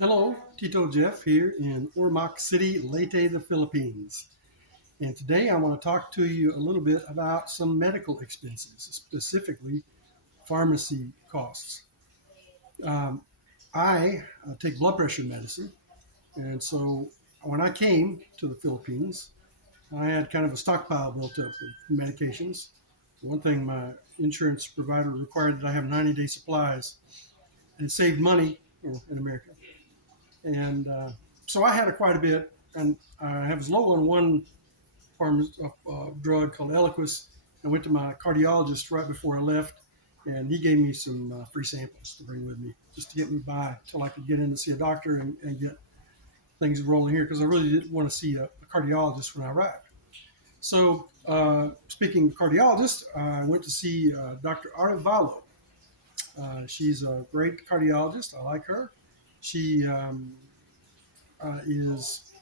Hello, Tito Jeff here in Ormoc City, Leyte, the Philippines. And today I want to talk to you a little bit about some medical expenses, specifically pharmacy costs. Um, I take blood pressure medicine, and so when I came to the Philippines, I had kind of a stockpile built up of medications. One thing, my insurance provider required that I have 90-day supplies, and it saved money in America. And so I had quite a bit, and I was low on one drug called Eliquis. I went to my cardiologist right before I left, and he gave me some free samples to bring with me just to get me by until I could get in to see a doctor and get things rolling here because I really didn't want to see a cardiologist when I arrived. So, speaking of cardiologist, I went to see Dr. Arevalo. She's a great cardiologist. I like her. She is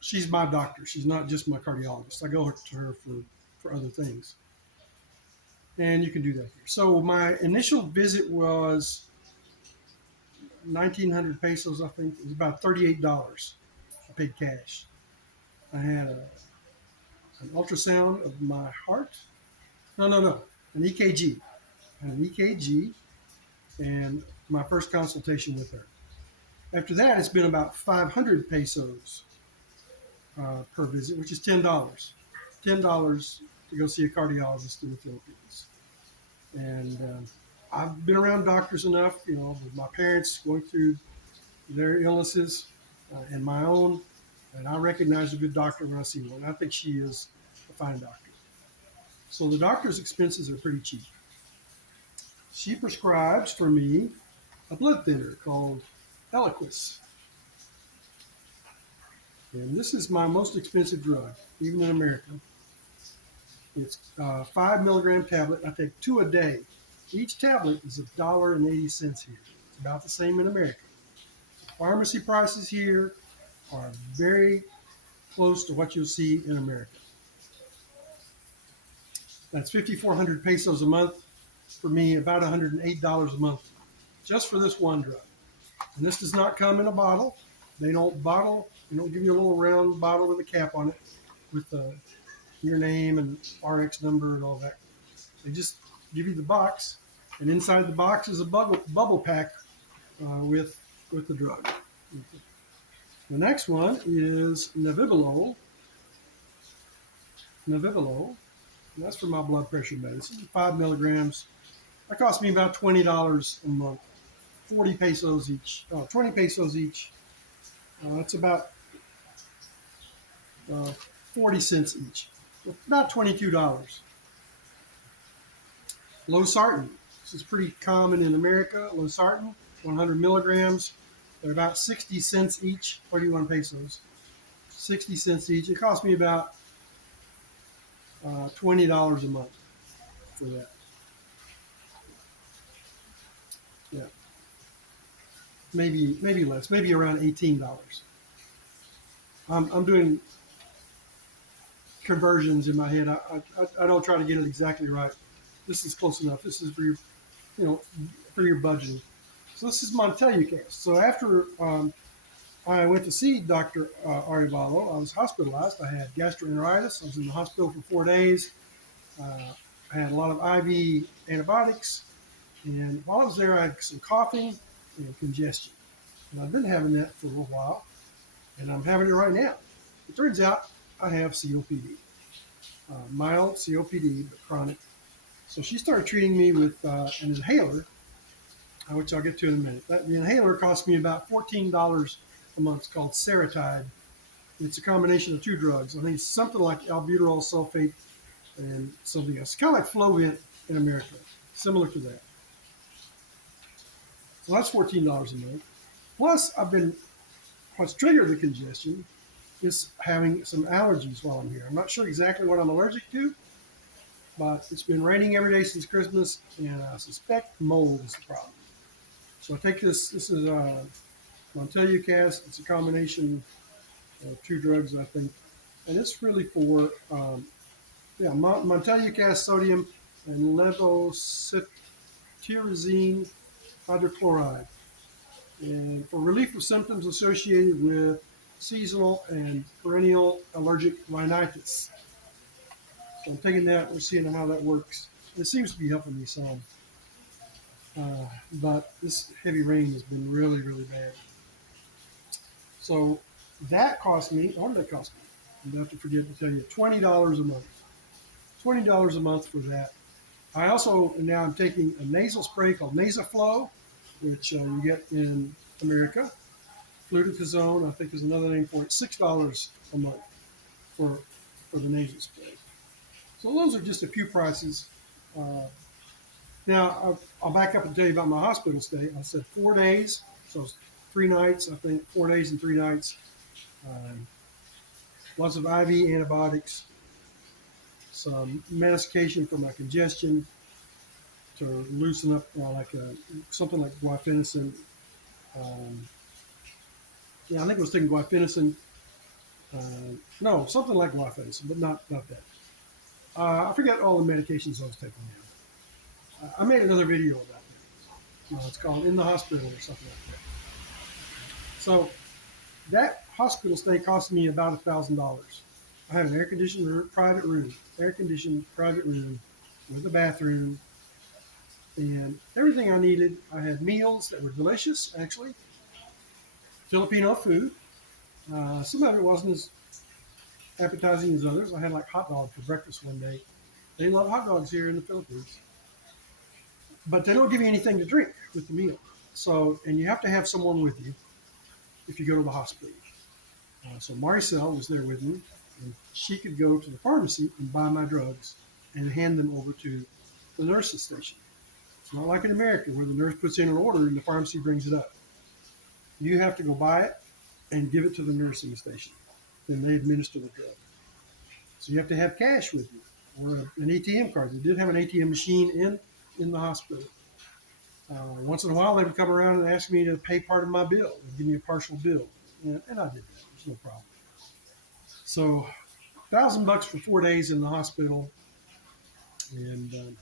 she's my doctor. She's not just my cardiologist. I go to her for other things. And you can do that here. So my initial visit was 1,900 pesos, I think. It was about $38. I paid cash. I had an ultrasound of my heart. No. An EKG. I had an EKG and my first consultation with her. After that, it's been about 500 pesos per visit, which is $10. $10 to go see a cardiologist in the Philippines. And I've been around doctors enough, with my parents going through their illnesses and my own, and I recognize a good doctor when I see one. I think she is a fine doctor. So the doctor's expenses are pretty cheap. She prescribes for me a blood thinner called Eliquis. And this is my most expensive drug, even in America. It's a 5 milligram tablet. I take two a day. Each tablet is $1.80 here. It's about the same in America. Pharmacy prices here are very close to what you'll see in America. That's 5,400 pesos a month for me, about $108 a month just for this one drug. And this does not come in a bottle. They don't give you a little round bottle with a cap on it with your name and RX number and all that. They just give you the box, and inside the box is a bubble pack with the drug. The next one is Navibilo. And that's for my blood pressure medicine, 5 milligrams. That cost me about $20 a month, 40 pesos each, 20 pesos each. That's about 40 cents each, so about $22. Losartan. This is pretty common in America. Losartan, 100 milligrams. They're about 60 cents each, 31 pesos. 60 cents each. It cost me about $20 a month for that. Yeah, maybe less, maybe around $18. I'm doing conversions in my head. I don't try to get it exactly right. This is close enough. This is for your budgeting. So this is Montelucast. So after I went to see Dr. Arevalo, I was hospitalized. I had gastroenteritis. I was in the hospital for 4 days. I had a lot of IV antibiotics. And while I was there, I had some coughing and congestion. And I've been having that for a little while. And I'm having it right now. It turns out I have COPD. Mild COPD, but chronic. So she started treating me with an inhaler, which I'll get to in a minute. The inhaler cost me about $14 a month. It's called Seretide. It's a combination of two drugs. I think it's something like albuterol sulfate and something else. It's kind of like Flovent in America, similar to that. So that's $14 a month. Plus, what's triggered the congestion is having some allergies while I'm here. I'm not sure exactly what I'm allergic to, but it's been raining every day since Christmas, and I suspect mold is the problem. So I take this. This is Montelucast. It's a combination of two drugs, I think, and it's really for Montelucast sodium and levocetirizine hydrochloride. and for relief of symptoms associated with seasonal and perennial allergic rhinitis. So I'm taking that. We're seeing how that works. It seems to be helping me some. But this heavy rain has been really, really bad. So that cost me, what did that cost me? I'm about to forget to tell you, $20 a month. $20 a month for that. I also, now I'm taking a nasal spray called Nasaflow, which you get in America. Fluticasone, I think is another name for it, $6 a month for the nasal spray. So those are just a few prices. Now, I'll back up and tell you about my hospital stay. I said 4 days, so 3 nights, I think, 4 days and 3 nights. Lots of IV antibiotics, some medication for my congestion to loosen up, something like guaifenesin. Yeah, I think I was taking guaifenesin. No, something like guaifenesin, but not that. I forget all the medications I was taking now. I made another video about that. It's called In the Hospital or something like that. So that hospital stay cost me about $1,000. I had an air-conditioned private room with a bathroom and everything I needed. I had meals that were delicious, actually. Filipino food. Some of it wasn't as appetizing as others. I had like hot dog for breakfast one day. They love hot dogs here in the Philippines. But they don't give you anything to drink with the meal. So, and you have to have someone with you if you go to the hospital. So Maricel was there with me, and she could go to the pharmacy and buy my drugs and hand them over to the nurse's station. It's not like in America where the nurse puts in an order and the pharmacy brings it up. You have to go buy it and give it to the nursing station. Then they administer the drug. So you have to have cash with you or an ATM card. They did have an ATM machine in the hospital. Once in a while, they would come around and ask me to pay part of my bill. They'd give me a partial bill, and I did that. There's no problem. So, $1,000 for 4 days in the hospital, and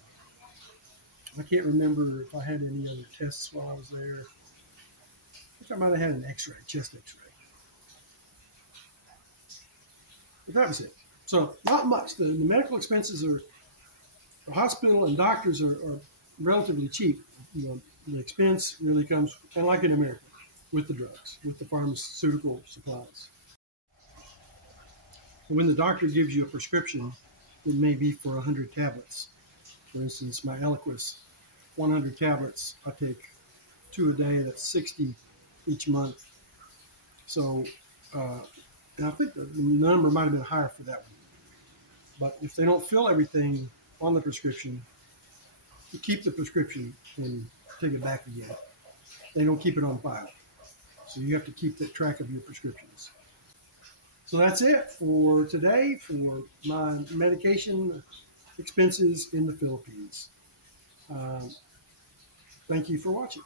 I can't remember if I had any other tests while I was there. I think I might have had an X-ray, chest X-ray, but that was it. So, not much. The medical expenses are the hospital and doctors are relatively cheap. The expense really comes, kind of like in America, with the drugs, with the pharmaceutical supplies. When the doctor gives you a prescription, it may be for 100 tablets. For instance, my Eliquis, 100 tablets, I take 2 a day, that's 60 each month. So, and I think the number might have been higher for that one. But if they don't fill everything on the prescription, you keep the prescription and take it back again. They don't keep it on file. So you have to keep that track of your prescriptions. So that's it for today for my medication expenses in the Philippines. Thank you for watching.